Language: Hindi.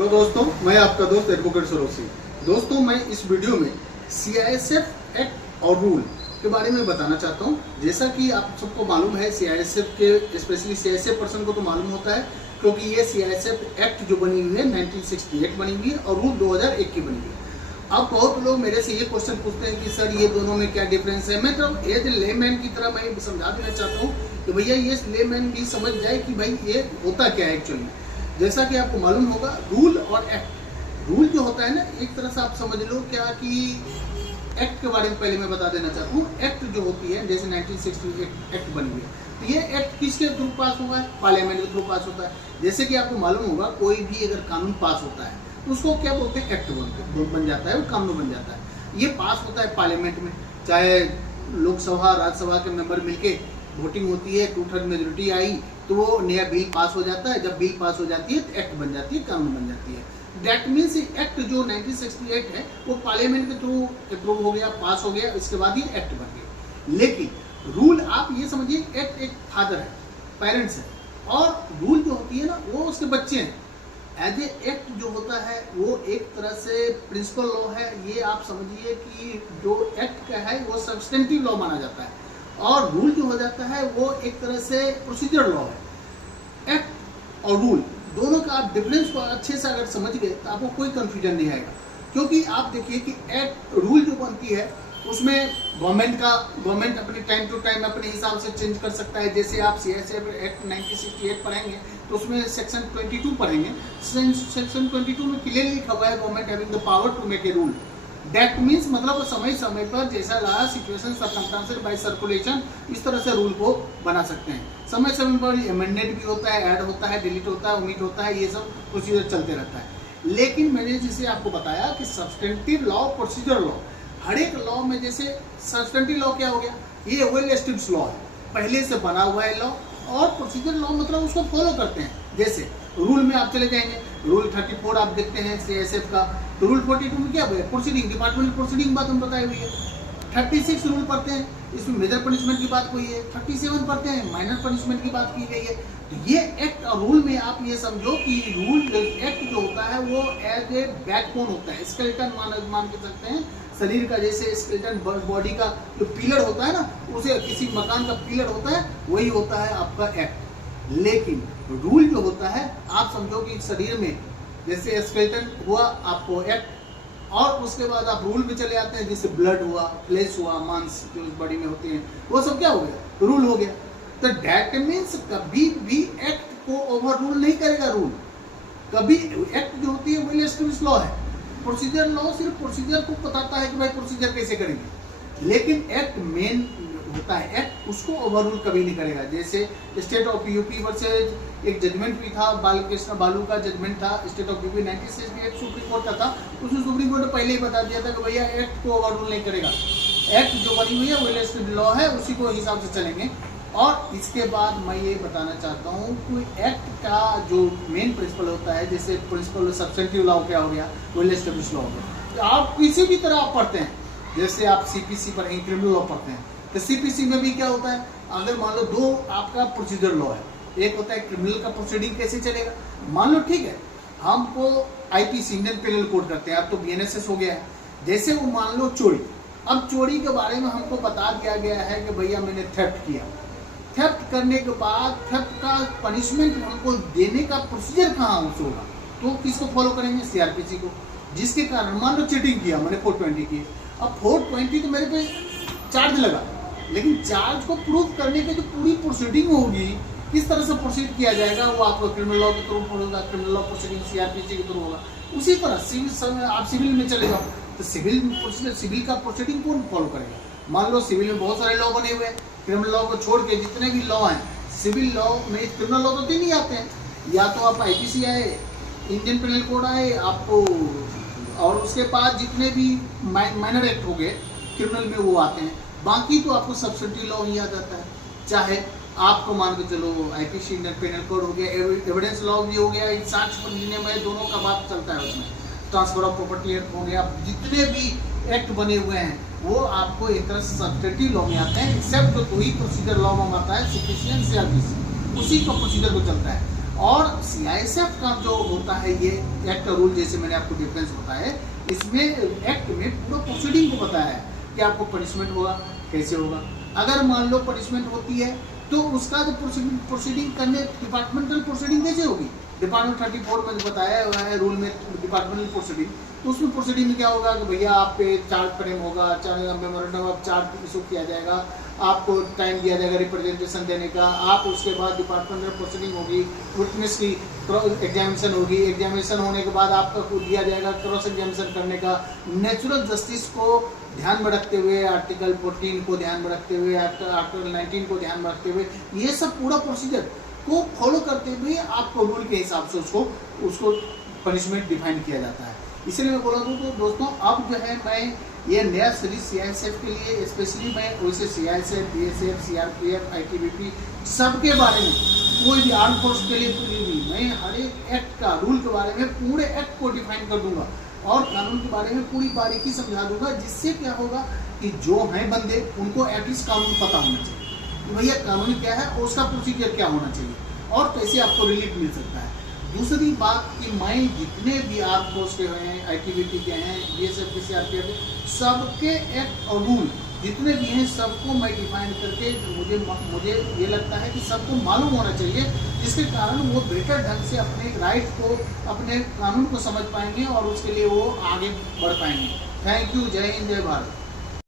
तो दोस्तों, मैं आपका दोस्त एडवोकेट सरोज सिंह। दोस्तों, मैं इस वीडियो में CISF एक्ट और रूल के बारे में बताना चाहता हूं। जैसा कि आप सबको मालूम है, CISF के स्पेशली CISF पर्सन को तो मालूम होता है, क्योंकि ये CISF एक्ट जो बनी हुई है 1968 बनी हुई है और रूल 2001 की बनी हुई है। अब बहुत लोग मेरे से ये क्वेश्चन पूछते हैं कि सर ये दोनों में क्या डिफरेंस है। मैं तो एज ए लेमैन की तरह मैं समझा देना चाहता हूँ कि भैया ये लेमैन भी समझ जाए कि भाई ये होता क्या है एक्चुअली। जैसा कि आपको मालूम होगा, रूल और एक्ट, रूल जो होता है ना, एक तरह से आप समझ लो क्या कि एक्ट के बारे में पहले मैं बता देना चाहता हूँ। एक्ट जो होती है, जैसे 1968 एक्ट बनी हुई है, तो ये एक्ट किसके थ्रू पास हुआ है? पार्लियामेंट के थ्रू पास होता है। जैसे कि आपको मालूम होगा, कोई भी अगर कानून पास होता है तो उसको क्या बोलते हैं? एक्ट बन जाता है, वो कानून बन जाता है। ये पास होता है पार्लियामेंट में, चाहे लोकसभा राज्यसभा के मेंबर मिलके वोटिंग होती है, 2/3 मेजोरिटी आई तो वो नया बिल पास हो जाता है। जब बिल पास हो जाती है तो एक्ट बन जाती है, कानून बन जाती है। दैट मीन्स एक्ट जो 1968 है वो पार्लियामेंट के थ्रू अप्रूव हो गया, पास हो गया, इसके बाद ये एक्ट बन गया। लेकिन रूल आप ये समझिए, एक्ट एक फादर है, पेरेंट्स है, और रूल जो होती है ना वो उसके बच्चे हैं। एज ए एक्ट जो होता है वो एक तरह से प्रिंसिपल लॉ है। ये आप समझिए कि जो एक्ट का है वो सब्सटेंटिव लॉ माना जाता है, और रूल जो हो जाता है वो एक तरह से प्रोसीजर लॉ है। एक्ट और रूल दोनों का आप डिफरेंस को अच्छे से अगर समझ गए तो आपको कोई कंफ्यूजन नहीं आएगा। क्योंकि आप देखिए कि एक्ट रूल जो बनती है उसमें गवर्नमेंट अपने टाइम टू टाइम अपने हिसाब से चेंज कर सकता है। जैसे आप CISF एक्ट 1968 पढ़ेंगे तो उसमें सेक्शन 22 पढ़ेंगे। सेक्शन 22 में क्लियरली लिखा हुआ है, government having the power to make a rule. That means मतलब समय समय पर जैसा लगा सिचुएशन सर्कमस्टेंसेस बाय सर्कुलेशन, इस तरह से रूल को बना सकते हैं। समय समय पर अमेंडमेंट भी होता है, ऐड होता है, डिलीट होता है, ओमिट होता है, ये सब प्रोसीजर चलते रहता है। लेकिन मैंने जैसे आपको बताया कि सब्सटेंटिव लॉ, प्रोसीजर लॉ, हर एक लॉ में, जैसे सब्सटेंटिव लॉ क्या हो गया, ये वेल एस्टेब्लिश्ड लॉ है, पहले से बना हुआ है लॉ। और प्रोसीजर लॉ मतलब उसको फॉलो करते हैं। जैसे रूल में आप चले जाएंगे, रूल 34 आप देखते हैं CISF का, तो रूल 42 में क्या हुआ? प्रोसीडिंग, डिपार्टमेंटल प्रोसीडिंग बात हम बताई हुई है। 36 रूल पढ़ते हैं, इसमें मेजर पनिशमेंट की बात हुई है। 37 पढ़ते हैं, माइनर पनिशमेंट की बात की गई है। तो ये एक्ट और रूल में आप ये समझो कि रूल एक्ट जो होता है वो एज ए बैकबोन होता है, स्केलेटन मान के सकते हैं शरीर का। जैसे स्केलेटन बॉडी का जो पिलर होता है ना, उसे किसी मकान का पिलर होता है, वही होता है आपका एक्ट। लेकिन रूल जो होता है, आप समझो कि शरीर में जैसे स्केलेटन हुआ आपको एक्ट, और उसके बाद आप रूल में चले आते हैं, जैसे ब्लड हुआ, फ्लेश हुआ, मांस जो बॉडी में होते हैं, वो सब क्या हो गया? रूल हो गया। तो दैट मीन्स कभी भी एक्ट को ओवर रूल नहीं करेगा रूल। कभी एक्ट जो होती है वेल एस्टेब्लिश्ड लॉ है। प्रोसीजर लॉ सिर्फ प्रोसीजर को बताता है कि भाई प्रोसीजर कैसे करेंगे, लेकिन एक्ट मेन होता है, एक्ट उसको ओवर रूल कभी नहीं करेगा। जैसे स्टेट ऑफ यूपी वर्सेज एक जजमेंट भी था, बालकृष्ण बालू का जजमेंट था, state of UP 1968 supreme court का था। उसमें सुप्रीम कोर्ट ने पहले ही बता दिया था कि भैया एक्ट को ओवर रूल नहीं करेगा, एक्ट जो बनी हुई है वेल एस्टेब्लिश्ड लॉ है, उसी को हिसाब से चलेंगे। और इसके बाद मैं ये बताना चाहता हूँ कि एक्ट का जो मेन प्रिंसिपल होता है, जैसे प्रिंसिपल सब्सटेंटिव लॉ क्या हो गया, वेल एस्टेब्लिश्ड लॉ हो गया। तो आप किसी भी तरह आप पढ़ते हैं, जैसे आप CPC पढ़ेंगे, क्रिमिनल लॉ पढ़ते हैं, तो CPC में भी क्या होता है, अगर मान लो दो आपका प्रोसीजर लॉ है, एक होता है क्रिमिनल का प्रोसीडिंग कैसे चलेगा। मान लो ठीक है, हमको IPC इंडियन पेनल कोड करते हैं, अब तो BNSS हो गया है। जैसे वो मान लो चोरी, अब चोरी के बारे में हमको बता दिया गया है कि भैया मैंने थेफ्ट किया, थेफ्ट करने के बाद थेफ्ट का पनिशमेंट हमको देने का प्रोसीजर कहाँ होगा, तो किसको फॉलो करेंगे? CRPC को। जिसके कारण मान लो चीटिंग किया मैंने, 420 की, अब 420 तो मेरे पे चार्ज लगा, लेकिन चार्ज को प्रूव करने की जो पूरी प्रोसीडिंग होगी, किस तरह से प्रोसीड किया जाएगा, वो आपको क्रिमिनल लॉ के थ्रू होगा, क्रिमिनल लॉ प्रोसीडिंग CRPC के थ्रू होगा। उसी तरह सिविल, आप सिविल में चले जाओ तो सिविल प्रोसीजर, सिविल का प्रोसीडिंग कौन फॉलो करेगा? मान लो सिविल में बहुत सारे लॉ बने हुए हैं, क्रिमिनल लॉ को छोड़ के जितने भी लॉ हैं, सिविल लॉ में क्रिमिनल लॉ तो 3 ही आते हैं, या तो आप IPC आए, इंडियन पेनल कोड आए आपको, और उसके बाद जितने भी माइनर एक्ट हो गए क्रिमिनल में वो आते हैं। बाकी तो आपको सब्सिडी लॉ ही आ जाता है। चाहे आपको मान के चलो IPC इंडियन पेनल कोड हो गया, एविडेंस लॉ भी हो गया, साक्ष्य अधिनियम में दोनों का बात चलता है उसमें, ट्रांसफर ऑफ प्रॉपर्टी एक्ट हो गया, जितने भी एक्ट बने हुए हैं वो आपको एक तरह से सब्सिडी लॉ में आते हैं, एक्सेप्ट तो ही प्रोसीजर लॉ में आता है, CPC, CRPC, उसी का प्रोसीजर को चलता है। और सीआईएसएफ का जो होता है ये एक्ट का रूल, जैसे मैंने आपको डिफरेंस बताया, इसमें एक्ट में पूरा प्रोसीडिंग को बताया है कि आपको पनिशमेंट होगा, कैसे होगा। अगर मान लो पनिशमेंट होती है तो उसका जो प्रोसीडिंग करने, डिपार्टमेंटल प्रोसीडिंग कैसे होगी, डिपार्टमेंट 34 में बताया हुआ है रूल में डिपार्टमेंटल प्रोसीडिंग। तो उसमें प्रोसीडिंग में क्या होगा कि भैया आप पे चार्ज फ्रेम होगा, मेमोरेंडम ऑफ चार्ज इशू किया जाएगा, आपको टाइम दिया जाएगा रिप्रेजेंटेशन देने का, आप उसके बाद डिपार्टमेंटल प्रोसीडिंग होगी, विटनेस की एग्जामिनेशन होगी, एग्जामिनेशन होने के बाद आपका दिया जाएगा क्रॉस एग्जामिनेशन करने का, नेचुरल जस्टिस को ध्यान में रखते हुए, आर्टिकल 14 को ध्यान में रखते हुए, आर्टिकल 19 को ध्यान में रखते हुए, ये सब पूरा प्रोसीजर को फॉलो करते हुए आपको रूल के हिसाब से उसको पनिशमेंट डिफाइन किया जाता है। इसलिए मैं बोला हूँ तो दोस्तों, अब जो है मैं ये नया सीरीज सीआईएसएफ के लिए स्पेशली मैं वैसे सीआईएसएफ, बीएसएफ, सीआरपीएफ, आईटीबीपी सबके बारे में, कोई भी आर्म फोर्स के लिए कोई भी, मैं हर एक एक्ट का रूल के बारे में पूरे एक्ट को डिफाइन कर दूंगा और कानून के बारे में पूरी बारीकी समझा दूंगा, जिससे क्या होगा कि जो हैं बंदे उनको एटलीस्ट कानून पता होना चाहिए कि भैया कानून क्या है और उसका प्रोसीजर क्या होना चाहिए और कैसे आपको रिलीफ मिल सकता है। दूसरी बात कि मैं जितने भी आर्म फोर्स के हैं, आईटीबीपी के हैं, बीएसएफ के, सीआरपीएफ के, सबके एक्ट और रूल जितने भी हैं सबको मैं डिफाइन करके मुझे ये लगता है कि सबको मालूम होना चाहिए, जिसके कारण वो बेहतर ढंग से अपने राइट को, अपने कानून को समझ पाएंगे और उसके लिए वो आगे बढ़ पाएंगे। Thank you. जय हिंद, जय भारत।